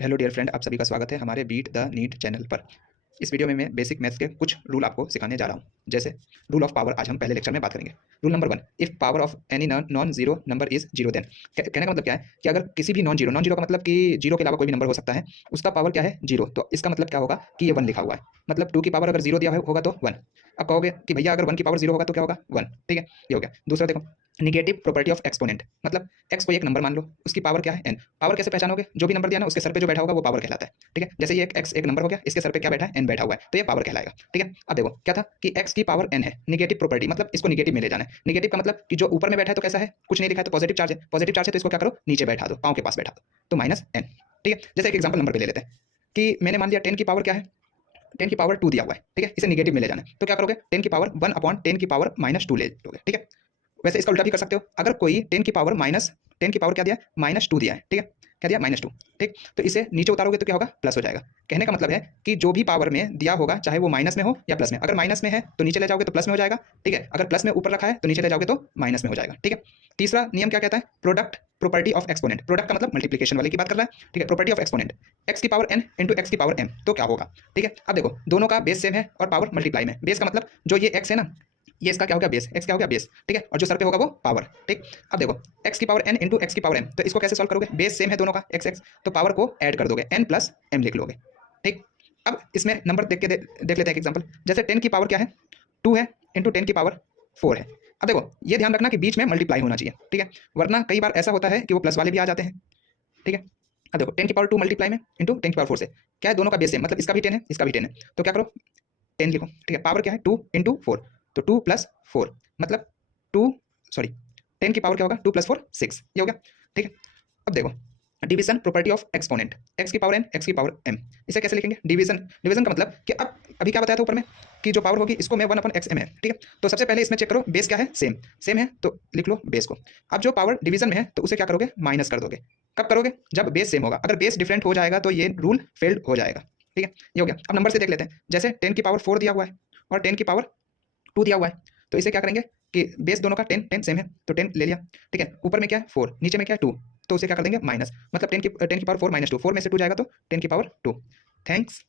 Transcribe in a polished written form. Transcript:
Hello dear friend, आप सभी का स्वागत है हमारे बीट द नीट चैनल पर। इस वीडियो में मैं बेसिक मैथ्स के कुछ रूल आपको सिखाने जा रहा हूँ। जैसे रूल ऑफ पावर आज हम पहले लेक्चर में बात करेंगे। Rule number 1, if power of any non zero number is zero then. कहने का मतलब क्या है कि अगर किसी भी नॉन जीरो का मतलब कि जीरो के अलावा कोई भी नंबर हो सकता है, उसका पावर क्या है जीरो, तो इसका मतलब क्या होगा कि ये 1 लिखा हुआ है। मतलब 2 की पावर अगर जीरो दिया होगा तो 1। अब कहोगे कि भैया अगर 1 की पावर जीरो होगा तो क्या होगा 1। ठीक है, ये हो गया। दूसरा देखो, निगेटिव प्रॉपर्टी ऑफ एक्सपोनेंट, मतलब एक्स को एक नंबर मान लो, उसकी पावर क्या है एन। पावर कैसे पहचानोगे? जो भी नंबर दिया ना उसके सर पे जो बैठा होगा वो पावर कहलाता है। ठीक है, जैसे ये एक्स एक नंबर हो गया, इसके सर पे क्या बैठा है? एन बैठा हुआ है, तो ये पावर कहलाएगा। ठीक है, अब देखो क्या था कि एक्स की पावर एन है, निगेटिव प्रॉपर्टी, मतलब इसको निगेटिव में ले जाना है। निगेटिव का मतलब कि जो ऊपर में बैठा है तो कैसा है, कुछ नहीं लिखा है तो पॉजिटिव चार्ज है। पॉजिटिव चार्ज है तो इसको क्या करो, नीचे बैठा दो, पाँव के पास बैठा दो, तो माइनस एन। ठीक है, जैसे एक एग्जाम्पल नंबर पे ले लेते हैं कि मैंने मान लिया 10 की पावर क्या है, 10 की पावर 2 दिया हुआ है। ठीक है, इसे निगेटिव में ले जाना है तो क्या करोगे, 10 की पावर 1/10 की पावर -2 ले लोगे। ठीक है, वैसे इसका उल्टा भी कर सकते हो। अगर कोई 10 की पावर माइनस 10 की पावर क्या दिया है, -2 दिया है। ठीक है, क्या दिया, -2। ठीक, तो इसे नीचे उतारोगे तो क्या होगा, प्लस हो जाएगा। कहने का मतलब है कि जो भी पावर में दिया होगा, चाहे वो माइनस में हो या प्लस में, अगर माइनस में है तो नीचे ले जाओगे तो प्लस में हो जाएगा। ठीक है, अगर प्लस में ऊपर रखा है तो नीचे ले जाओगे तो माइनस में हो जाएगा। ठीक है, तीसरा नियम क्या कहता है, product property of exponent. Product का मतलब मल्टीप्लिकेशन वाले की बात कर रहा है। ठीक है, प्रॉपर्टी ऑफ एक्सपोनेंट, एक्स की पावर एन इंटू एक्स की पावर एम, तो क्या होगा। ठीक है, अब देखो दोनों का बेस सेम है और पावर मल्टीप्लाई में। बेस का मतलब जो ये एक्स है ना, ये इसका क्या हो गया, बेस, एक्स क्या हो गया, बेस। ठीक है, और जो सर पे होगा वो पावर। ठीक, अब देखो एक्स की पावर एन इंटू एक्स की पावर एम, तो इसको कैसे सॉल्व करोगे, बेस सेम है दोनों का, एक्स एक्स, तो पावर को ऐड कर दोगे, एन प्लस एम लिख लोगे। ठीक, अब इसमें नंबर देख लेते हैं एक एग्जाम्पल। जैसे 10 की पावर क्या है, 2 है, इंटू 10 की पावर 4 है। अब देखो ये ध्यान रखना कि बीच में मल्टीप्लाई होना चाहिए। ठीक है, वरना कई बार ऐसा होता है कि वो प्लस वाले भी आ जाते हैं। ठीक है, अब देखो 10 की पावर 2 मल्टीप्लाई में इंटू 10 की पावर 4 से, क्या है, दोनों का बेस सेम, मतलब इसका भी 10 है इसका भी 10 है, तो क्या करो 10 लिखो। ठीक है, पावर क्या है 2 इंटू 4, तो 2 प्लस 4 मतलब 2, सॉरी 10 की पावर क्या होगा, 2 प्लस 4 6, ये हो गया। ठीक है, अब देखो division property of exponent, x की पावर एन एक्स की पावर एम, इसे कैसे लिखेंगे, डिवीजन। डिवीजन का मतलब कि अब अभी क्या बताया था ऊपर में कि जो पावर होगी इसको मैं 1/xm है। ठीक है, तो सबसे पहले इसमें चेक करो बेस क्या है, सेम। सेम है तो लिख लो बेस को। अब जो पावर डिवीजन में है तो उसे क्या करोगे, माइनस कर दोगे। कब करोगे, जब बेस सेम होगा। अगर बेस डिफरेंट हो जाएगा तो ये रूल फेल्ड हो जाएगा। ठीक है, ये हो गया। अब नंबर से देख लेते हैं, जैसे 10 की पावर 4 दिया हुआ है और 10 की पावर 2 दिया हुआ है, तो इसे क्या करेंगे कि बेस दोनों का 10 10 सेम है तो 10 ले लिया। ठीक है, ऊपर में क्या है 4, नीचे में क्या है 2, तो उसे क्या कर देंगे माइनस, मतलब 10 की पावर 4 -2, 4 में से 2 जाएगा तो 10 की पावर 2। थैंक्स।